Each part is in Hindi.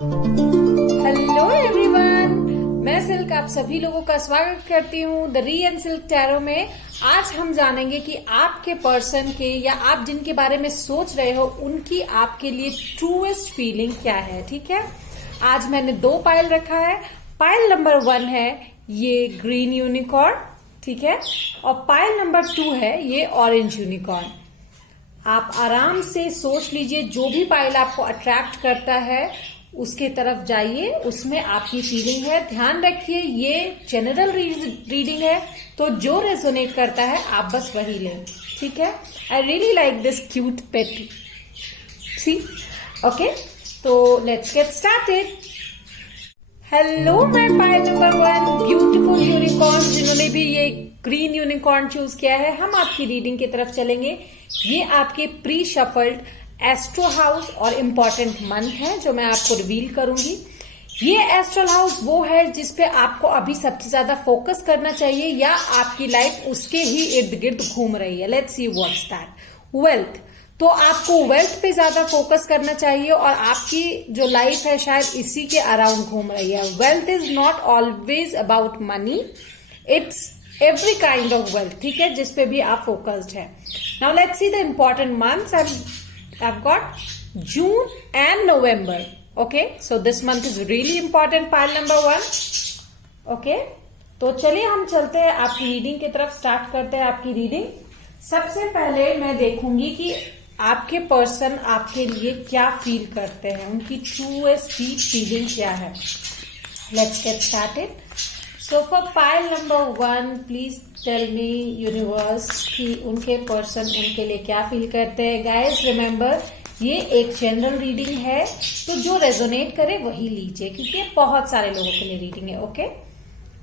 हेलो एवरीवन, मैं सिल्क आप सभी लोगों का स्वागत करती हूँ द री एंड सिल्क टैरो में। आज हम जानेंगे कि आपके पर्सन के या आप जिनके बारे में सोच रहे हो उनकी आपके लिए ट्रूएस्ट फीलिंग क्या है। ठीक है, आज मैंने 2 पायल रखा है। पायल नंबर 1 है ये ग्रीन यूनिकॉर्न, ठीक है, और पायल नंबर 2 है ये ऑरेंज यूनिकॉर्न। आप आराम से सोच लीजिए, जो भी पायल आपको अट्रैक्ट करता है उसके तरफ जाइए, उसमें आपकी फीलिंग है। ध्यान रखिए ये जनरल रीडिंग है, तो जो रेजोनेट करता है आप बस वही लें। ठीक है, I really like this cute pet, see. Okay, तो let's get started. Hello my pile number 1 beautiful unicorn, जिन्होंने भी ये ग्रीन यूनिकॉर्न चूज किया है, हम आपकी रीडिंग की तरफ चलेंगे। ये आपके प्री शफल्ड एस्ट्रो हाउस और इम्पॉर्टेंट मंथ है जो मैं आपको रिवील करूंगी। ये एस्ट्रल हाउस वो है जिसपे आपको अभी सबसे ज्यादा फोकस करना चाहिए, या आपकी लाइफ उसके ही इर्द गिर्द घूम रही है। Let's see what's that. Wealth, तो आपको वेल्थ पे ज्यादा फोकस करना चाहिए और आपकी जो लाइफ है शायद इसी के अराउंड घूम रही है। Wealth is not always about money, it's every kind of wealth, ठीक है, जिसपे भी आप फोकस्ड है। Now let's see the important months. I've got June and November. Okay, so this month is really important. Pile number 1. Okay, तो चलिए हम चलते हैं आपकी रीडिंग की तरफ, स्टार्ट करते हैं आपकी रीडिंग। सबसे पहले मैं देखूंगी कि आपके पर्सन आपके लिए क्या फील करते हैं, उनकी ट्रूएस्ट डीप फीलिंग क्या है। Let's get started. So for pile number 1, please tell me universe कि उनके पर्सन उनके लिए क्या फील करते हैं। गाइज रिमेम्बर, ये एक जनरल रीडिंग है, तो जो रेजोनेट करे वही लीजिए, क्योंकि ये बहुत सारे लोगों के लिए रीडिंग है। Okay,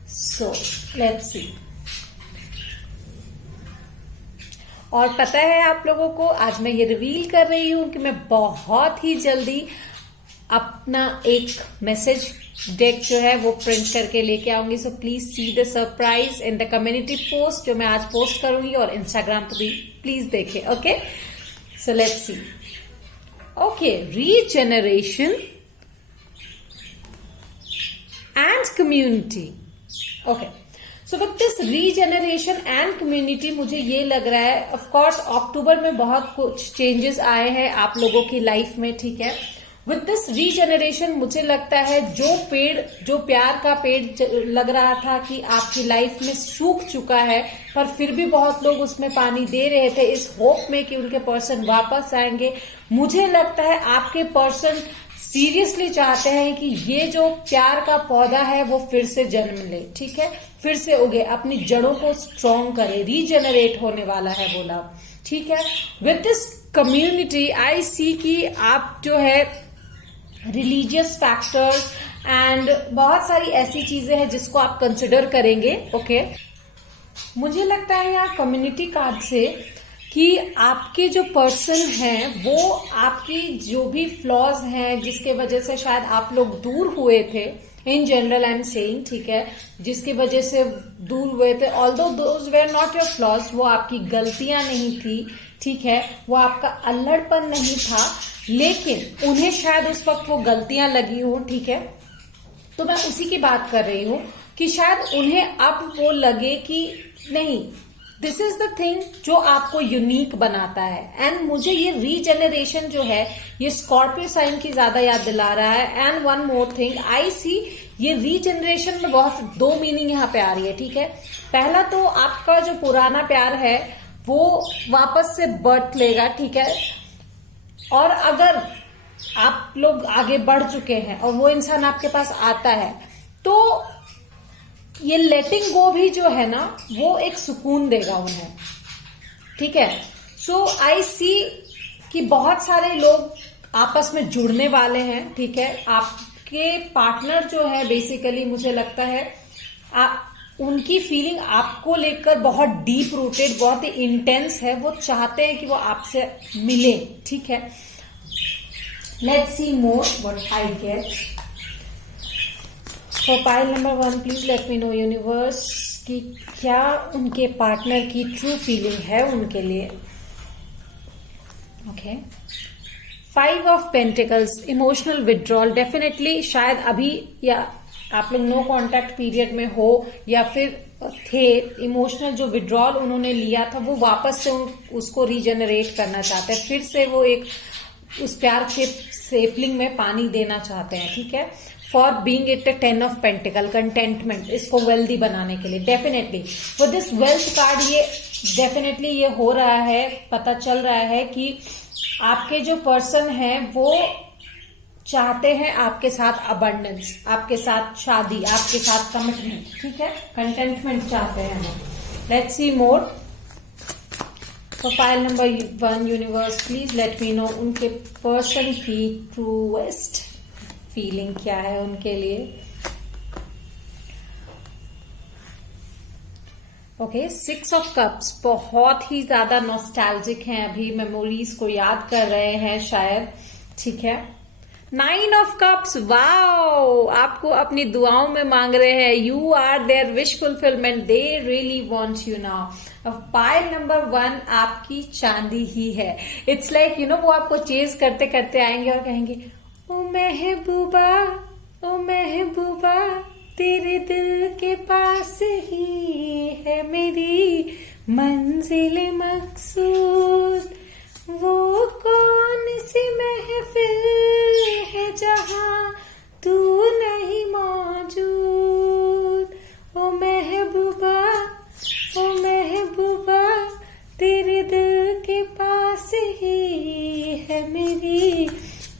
so let's see. और पता है आप लोगों को, आज मैं ये रिवील कर रही हूं कि मैं बहुत ही जल्दी अपना एक मैसेज डेक जो है वो प्रिंट करके लेके आऊंगी। So please see the surprise in the community post जो मैं आज पोस्ट करूंगी, और इंस्टाग्राम पे भी प्लीज देखें। Okay, so let's see. Okay, regeneration and community. Okay, so with this regeneration and community मुझे ये लग रहा है, ऑफ कोर्स अक्टूबर में बहुत कुछ चेंजेस आए हैं आप लोगों की लाइफ में, ठीक है। विद दिस रीजेनरेशन मुझे लगता है जो प्यार का पेड़ लग रहा था कि आपकी लाइफ में सूख चुका है, पर फिर भी बहुत लोग उसमें पानी दे रहे थे इस होप में कि उनके पर्सन वापस आएंगे। मुझे लगता है आपके पर्सन सीरियसली चाहते हैं कि ये जो प्यार का पौधा है वो फिर से जन्म ले, ठीक है, फिर से उगे, अपनी जड़ों को स्ट्रॉन्ग करे, रीजेनरेट होने वाला है बोला, ठीक है। With this community I see कि आप जो है रिलीजियस फैक्टर्स एंड बहुत सारी ऐसी चीजें हैं जिसको आप कंसिडर करेंगे। ओके, मुझे लगता है यहाँ कम्युनिटी कार्ड से कि आपके जो पर्सन हैं वो आपकी जो भी फ्लॉज हैं जिसके वजह से शायद आप लोग दूर हुए थे, in general I am saying, ठीक है, जिसकी वजह से दूर हुए थे, although those were not your flaws, वो आपकी गलतियां नहीं थी, ठीक है, वो आपका अल्लड़पन नहीं था, लेकिन उन्हें शायद उस वक्त वो गलतियां लगी हो, ठीक है। तो मैं उसी की बात कर रही हूं कि शायद उन्हें अब वो लगे कि नहीं, दिस इज द थिंग जो आपको यूनिक बनाता है। एंड मुझे ये रीजेनरेशन जो है ये स्कॉर्पियो साइन की ज्यादा याद दिला रहा है। And one more thing I see, ये रीजेनरेशन में बहुत 2 मीनिंग यहाँ पे आ रही है, ठीक है। पहला तो आपका जो पुराना प्यार है वो वापस से बर्थ लेगा, ठीक है, और अगर आप लोग आगे बढ़ चुके हैं और वो इंसान आपके पास आता है तो ये लेटिंग गो भी जो है ना वो एक सुकून देगा उन्हें, ठीक है। सो आई सी कि बहुत सारे लोग आपस में जुड़ने वाले हैं, ठीक है। आपके पार्टनर जो है बेसिकली मुझे लगता है उनकी फीलिंग आपको लेकर बहुत डीप रूटेड, बहुत ही इंटेंस है, वो चाहते हैं कि वो आपसे मिले, ठीक है। Let's see more what I get for pile number 1। Please let me no universe कि क्या उनके पार्टनर की ट्रू फीलिंग है उनके लिए। Okay, 5 of pentacles, emotional withdrawal, definitely शायद अभी या आप लोग नो कांटेक्ट पीरियड में हो या फिर थे, इमोशनल जो विड्रॉल उन्होंने लिया था वो वापस से उसको रीजनरेट करना चाहते हैं, फिर से वो एक उस प्यार के सेपलिंग में पानी देना चाहते हैं, ठीक है। For being it 10 of pentacles, contentment, इसको वेल्दी बनाने के लिए डेफिनेटली वो दिस वेल्थ कार्ड, ये डेफिनेटली ये हो रहा है, पता चल रहा है कि आपके जो पर्सन है वो चाहते हैं आपके साथ अबंडेंस, आपके साथ शादी, आपके साथ कमिटमेंट, ठीक है, कंटेंटमेंट चाहते हैं वो। Let's see more for file number 1। Universe please let me no उनके पर्सन की ट्रूएस्ट फीलिंग क्या है उनके लिए। ओके, 6 ऑफ कप्स, बहुत ही ज्यादा नॉस्टैल्जिक हैं, अभी मेमोरीज को याद कर रहे हैं शायद, ठीक है। 9 ऑफ कप्स, वाओ, आपको अपनी दुआओं में मांग रहे हैं, you are their wish fulfilment, they really want you now. अब पाइल नंबर 1 आपकी चांदी ही है, इट्स लाइक यू नो वो आपको चेज करते करते आएंगे और कहेंगे ओ महबूबा, ओ महबूबा, तेरे दिल के पास ही है मेरी मंजिल मकसूद, वो कौन सी महफिल है जहां तू नहीं मौजूद, ओ महबूबा, ओ महबूबा, तेरे दिल के पास ही है मेरी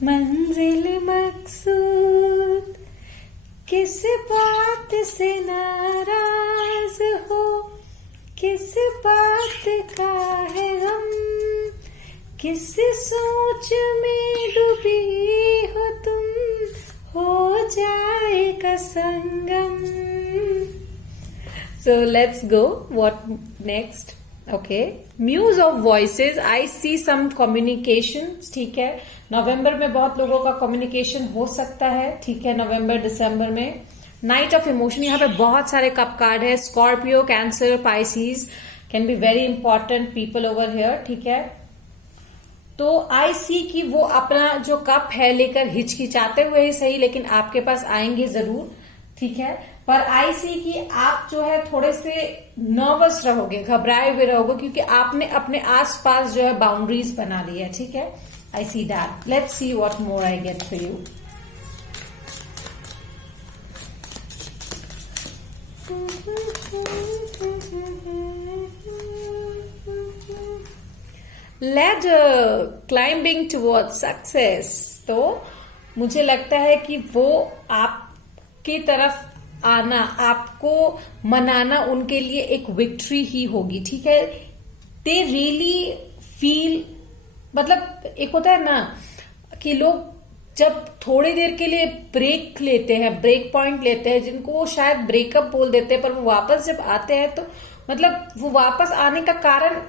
मंजिल मकसूद, किस बात से नाराज हो, किस बात का है गम, किस सोच में डूबी हो तुम, हो जाएगा संगम। So let's go. What next? Okay. Muse of voices. I see some communications. ठीक है, नवंबर में बहुत लोगों का कम्युनिकेशन हो सकता है, ठीक है, नवंबर दिसंबर में। नाइट ऑफ इमोशन, यहाँ पे बहुत सारे कप कार्ड है, Scorpio, cancer, Pisces can be very important people over here, ठीक है। तो आई सी कि वो अपना जो कप है लेकर हिचकिचाते हुए ही सही, लेकिन आपके पास आएंगे जरूर, ठीक है। पर आई सी कि आप जो है थोड़े से नर्वस रहोगे, घबराए हुए रहोगे, क्योंकि आपने अपने आसपास जो है बाउंड्रीज बना ली है, ठीक है। I see that. Let's see what more I get for you. Ladder, climbing towards success. तो मुझे लगता है कि वो आपकी तरफ आना, आपको मनाना उनके लिए एक विक्ट्री ही होगी, ठीक है। दे रियली फील, मतलब एक होता है ना कि लोग जब थोड़ी देर के लिए ब्रेक लेते हैं, ब्रेक पॉइंट लेते हैं, जिनको वो शायद ब्रेकअप बोल देते हैं, पर वो वापस जब आते हैं तो मतलब वो वापस आने का कारण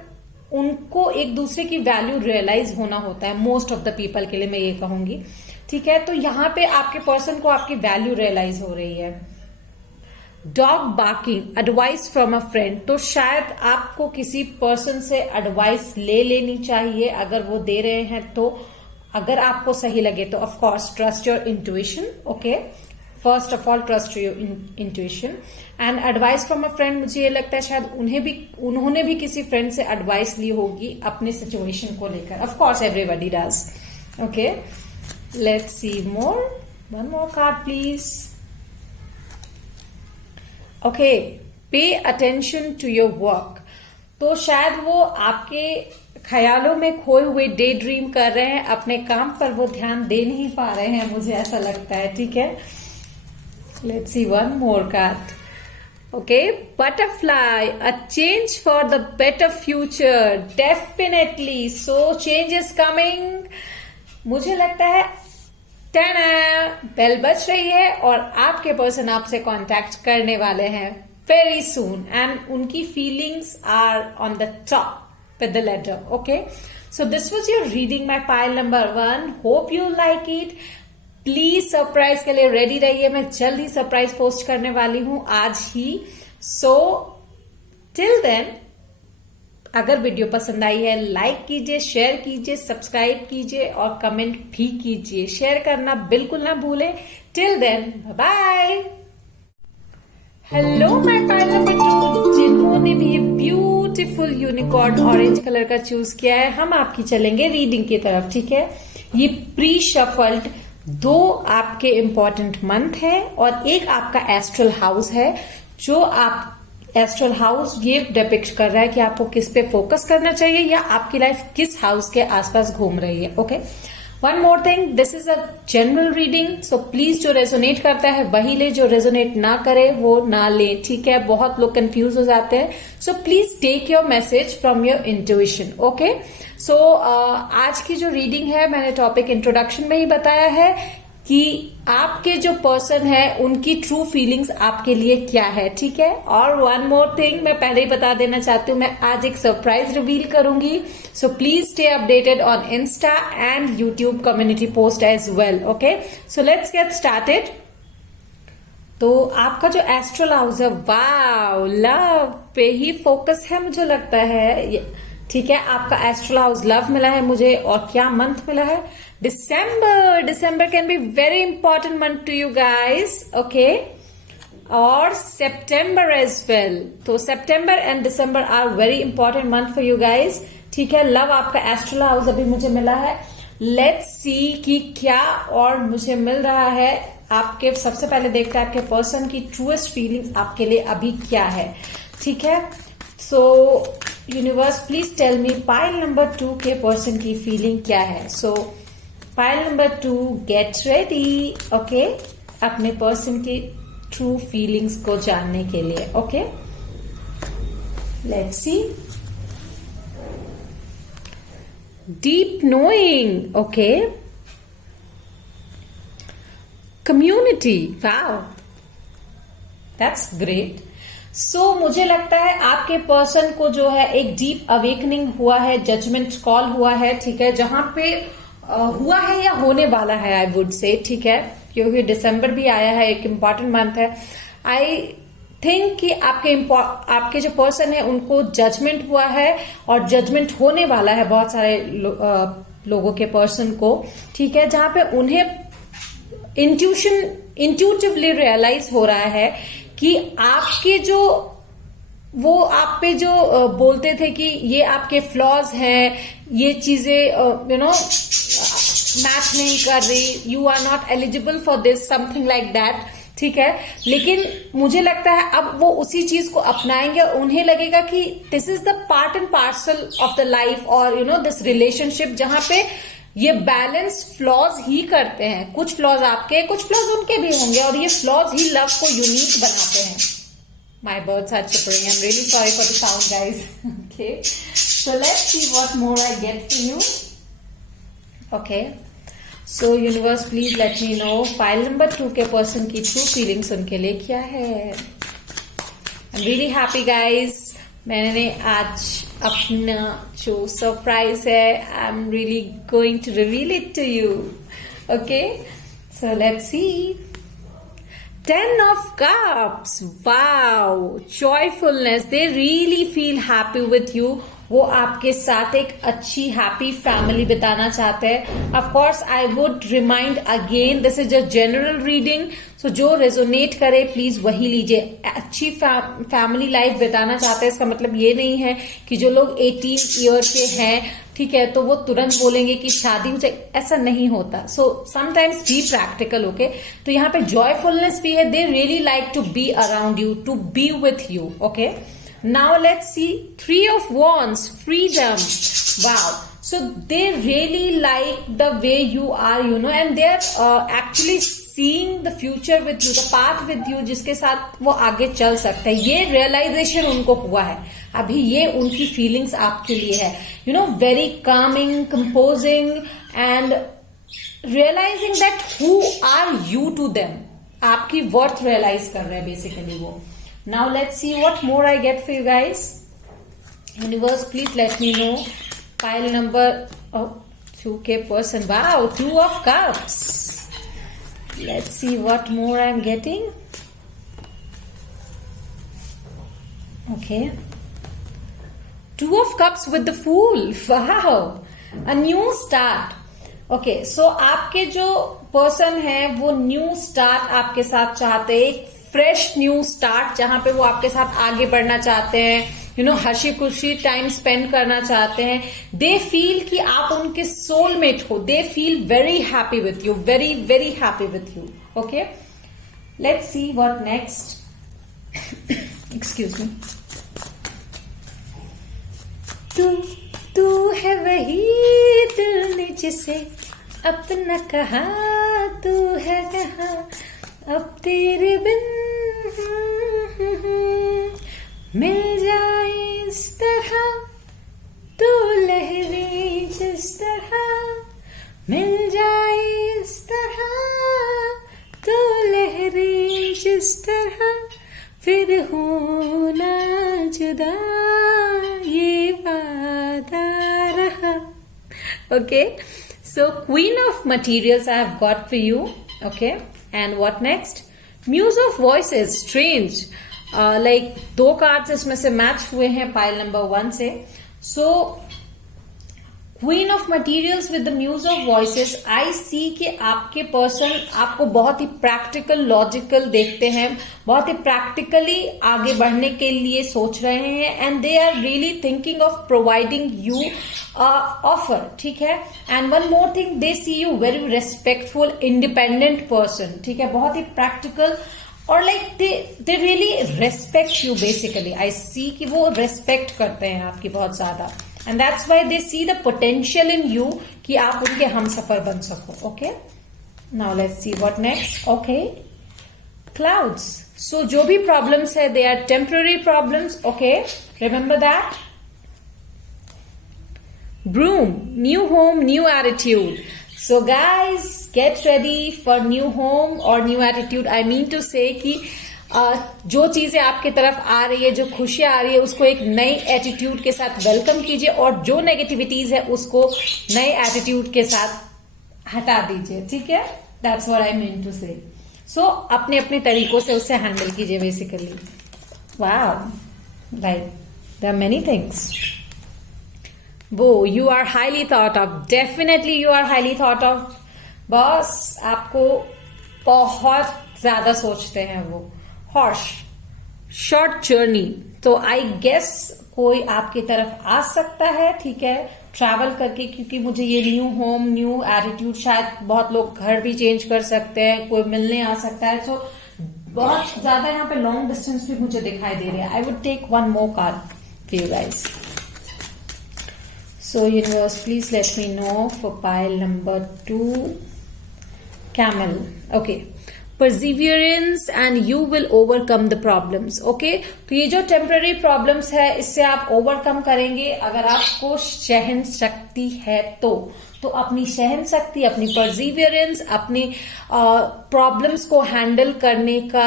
उनको एक दूसरे की वैल्यू रियलाइज होना होता है, मोस्ट ऑफ द पीपल के लिए मैं ये कहूंगी, ठीक है। तो यहाँ पे आपके पर्सन को आपकी वैल्यू रियलाइज हो रही है। Dog barking, advice from a friend, तो शायद आपको किसी पर्सन से एडवाइस ले लेनी चाहिए, अगर वो दे रहे हैं तो, अगर आपको सही लगे तो। Of course trust your intuition, okay, first of all trust your intuition. And advice from a friend, मुझे ये लगता है शायद उन्होंने भी किसी फ्रेंड से एडवाइस ली होगी अपने सिचुएशन को लेकर। Of course everybody does, okay. Let's see more, one more card please. Okay, pay attention to your work, तो शायद वो आपके ख्यालों में खोए हुए डे ड्रीम कर रहे हैं, अपने काम पर वो ध्यान दे नहीं पा रहे हैं, मुझे ऐसा लगता है, ठीक है। Let's see one more card. Okay, butterfly, a change for the better future, definitely, so change is coming. मुझे लगता है बेल बज रही है और आपके पर्सन आपसे कांटेक्ट करने वाले हैं वेरी सून, एंड उनकी feelings are on the top with the letter, okay. So this was your reading my pile number 1। Hope you like it. Please surprise के लिए रेडी रहिए, मैं जल्द ही सरप्राइज पोस्ट करने वाली हूं, आज ही। सो टिल देन अगर वीडियो पसंद आई है लाइक कीजिए, शेयर कीजिए, सब्सक्राइब कीजिए और कमेंट भी कीजिए। शेयर करना बिल्कुल ना भूलें। Till then bye. Hello my pile number 2, जिन्होंने भी ये ब्यूटीफुल यूनिकॉर्न ऑरेंज कलर का चूज किया है, हम आपकी चलेंगे रीडिंग की तरफ। ठीक है, ये प्री शफल्ड 2 आपके इंपॉर्टेंट मंथ है और एक आपका एस्ट्रल हाउस है। जो आप एस्ट्रल हाउस ये डिपिक्ट कर रहा है कि आपको किस पे फोकस करना चाहिए या आपकी लाइफ किस हाउस के आसपास घूम रही है। Okay, one more thing, this is a general reading, so please जो रेजोनेट करता है वही ले, जो रेजोनेट ना करे वो ना ले। ठीक है, बहुत लोग कंफ्यूज हो जाते हैं, so please take your message from your intuition. Okay, so आज की जो रीडिंग है मैंने टॉपिक इंट्रोडक्शन में ही बताया है कि आपके जो पर्सन है उनकी ट्रू फीलिंग्स आपके लिए क्या है। ठीक है, और वन मोर थिंग मैं पहले ही बता देना चाहती हूँ, मैं आज एक सरप्राइज रिवील करूंगी, so please stay updated on insta and YouTube community post as well. Okay, so let's get started. तो आपका जो एस्ट्रल हाउस है, वाव, लव पे ही फोकस है मुझे लगता है। ठीक है, आपका एस्ट्रल हाउस लव मिला है मुझे, और क्या मंथ मिला है? December. December can be very important month to you guys. Okay, और सेप्टेम्बर एज वेल। तो September and December are very important month for you guys. ठीक है, लव आपका एस्ट्रल हाउस अभी मुझे मिला है। लेट्स सी कि क्या और मुझे मिल रहा है। आपके सबसे पहले देखते हैं आपके पर्सन की ट्रूएस्ट फीलिंग्स आपके लिए अभी क्या है। ठीक है, so universe please tell me pile number 2 के पर्सन की फीलिंग क्या है। So pile number 2, get ready. Okay, अपने पर्सन की ट्रू फीलिंग्स को जानने के लिए। Okay, let's see. Deep knowing. Okay, community, wow, that's great. So मुझे लगता है आपके पर्सन को जो है एक डीप अवेकनिंग हुआ है, जजमेंट कॉल हुआ है। ठीक है, जहां पे हुआ है या होने वाला है, आई वुड से। ठीक है, क्योंकि दिसंबर भी आया है, एक इम्पॉर्टेंट मंथ है। आई थिंक कि आपके जो पर्सन है उनको जजमेंट हुआ है और जजमेंट होने वाला है बहुत सारे लोगों के पर्सन को। ठीक है, जहां पे उन्हें इंट्यूटिवली रियलाइज हो रहा है कि आपके जो वो आप पे जो बोलते थे कि ये आपके फ्लॉज हैं, ये चीजें मैच नहीं कर रही, you are not eligible for this, something like that. ठीक है, लेकिन मुझे लगता है अब वो उसी चीज को अपनाएंगे और उन्हें लगेगा कि this is the part and parcel of the life और दिस रिलेशनशिप, जहां पे ये बैलेंस फ्लॉज ही करते हैं। कुछ फ्लॉज आपके, कुछ फ्लॉज उनके भी होंगे और ये फ्लॉज ही लव को यूनिक बनाते हैं। My birds are chirping. I'm really sorry for the sound, guys. Okay, so let's see what more I get for you. Okay, so universe, please let me know file number 2 के person की true feelings उनके लिए क्या है। I'm really happy, guys. मैंने आज अपना जो सरप्राइज है, I'm really going to reveal it to you. Okay, so let's see. 10 of Cups. Wow, joyfulness. They really feel happy with you. वो आपके साथ एक अच्छी हैप्पी फैमिली बिताना चाहते हैं। Of course I would remind again, this is a general reading, so जो रेजोनेट करे प्लीज वही लीजिए। अच्छी फैमिली लाइफ बिताना चाहते हैं, इसका मतलब ये नहीं है कि जो लोग 18 ईयर के हैं, ठीक है, तो वो तुरंत बोलेंगे कि शादी हो जाए, ऐसा नहीं होता। So sometimes be practical. Okay, तो यहाँ पे जॉयफुलनेस भी है। They really like to be around you, to be with you. Okay, now let's see 3 of Wands, freedom. Wow, so they really like the way you are, and they're actually seeing the future with you, the path with you, जिसके साथ वो आगे चल सकते हैं। ये realization उनको हुआ है अभी, ये उनकी feelings आपके लिए है। very calming, composing and realizing that who are you to them, आपकी worth realize कर रहे हैं basically वो। Now let's see what more I get for you guys. Universe, please let me know pile number 2K person. Wow, 2 of Cups. Let's see what more I'm getting. Okay, 2 of Cups with the Fool. Wow, a new start. Okay, so आपके जो पर्सन है वो न्यू स्टार्ट आपके साथ चाहते हैं, एक फ्रेश न्यू स्टार्ट जहां पे वो आपके साथ आगे बढ़ना चाहते हैं, हंसी खुशी टाइम स्पेंड करना चाहते हैं. दे फील कि आप उनके सोलमेट हो. They feel very happy with you, very very happy with you. Okay, let's see what next. Excuse me. तू है वही दिल ने जिसे अपना कहा, तू है कहाँ अब तेरे बिन. मिल जाए इस तरह तू लहरें जिस तरह, मिल जाए इस तरह तू लहरें जिस तरह, फिर होना जुदा ये वादा रहा. Okay, so Queen of Materials I have got for you. Okay, and what next? Muse of Voices. Strange. Like 2 cards इसमें से मैच हुए हैं पाइल नंबर 1 से. So queen of materials with the muse of voices. I see कि आपके पर्सन आपको बहुत ही प्रैक्टिकल, लॉजिकल देखते हैं, बहुत ही प्रैक्टिकली आगे बढ़ने के लिए सोच रहे हैं. And they are really thinking of providing you offer. ठीक है. And one more thing, they see you very respectful, independent person. ठीक है, बहुत ही प्रैक्टिकल और like they really respect you. Basically I see कि वो रेस्पेक्ट करते हैं आपकी बहुत ज्यादा. And that's why they see the potential in you कि आप उनके हमसफर बन सको. Okay, now let's see what next. Okay, clouds. So जो भी problems है, they are temporary problems. Okay, remember that. Broom, new home, new attitude. So guys, get ready for new home or new attitude. I mean to say कि जो चीजें आपके तरफ आ रही है, जो खुशियां आ रही है, उसको एक नई एटीट्यूड के साथ वेलकम कीजिए और जो नेगेटिविटीज है उसको नए एटीट्यूड के साथ हटा दीजिए. ठीक है, that's what I mean to say. So अपने अपने तरीकों से उससे हैंडल कीजिए basically. Wow, right, there are many things. वो you are highly thought of. Definitely you are highly thought of. Boss आपको बहुत ज्यादा सोचते हैं वो. Horse, short journey. तो आई गेस कोई आपकी तरफ आ सकता है. ठीक है, ट्रैवल करके, क्योंकि मुझे ये न्यू होम, न्यू एटीट्यूड, शायद बहुत लोग घर भी चेंज कर सकते हैं, कोई मिलने आ सकता है. तो बहुत ज्यादा यहाँ पे लॉन्ग डिस्टेंस भी मुझे दिखाई दे रही है. I would take one more card for you guys. So universe, please let me know for pile number 2. Camel. Okay, perseverance and you will overcome the problems. Okay, तो ये जो temporary problems है इससे आप overcome करेंगे अगर आपको सहन शक्ति है तो अपनी सहन शक्ति, अपनी perseverance, अपनी problems को handle करने का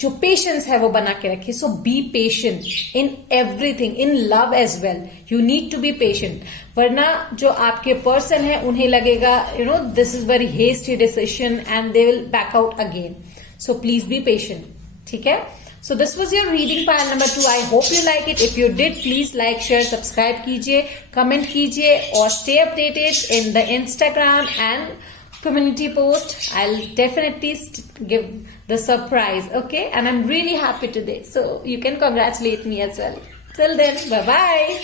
जो पेशेंस है वो बना के रखिए. So be patient in everything, in love as well. You need to be patient, वरना जो आपके पर्सन है उन्हें लगेगा this is very hasty decision and they will back out again. So please be patient. ठीक है. So this was your reading pile number 2. I hope you like it. If you did, please like, share, subscribe कीजिए, comment कीजिए और stay updated in the Instagram and community post. I'll definitely give the surprise. Okay, and I'm really happy today, so you can congratulate me as well. Till then, bye bye.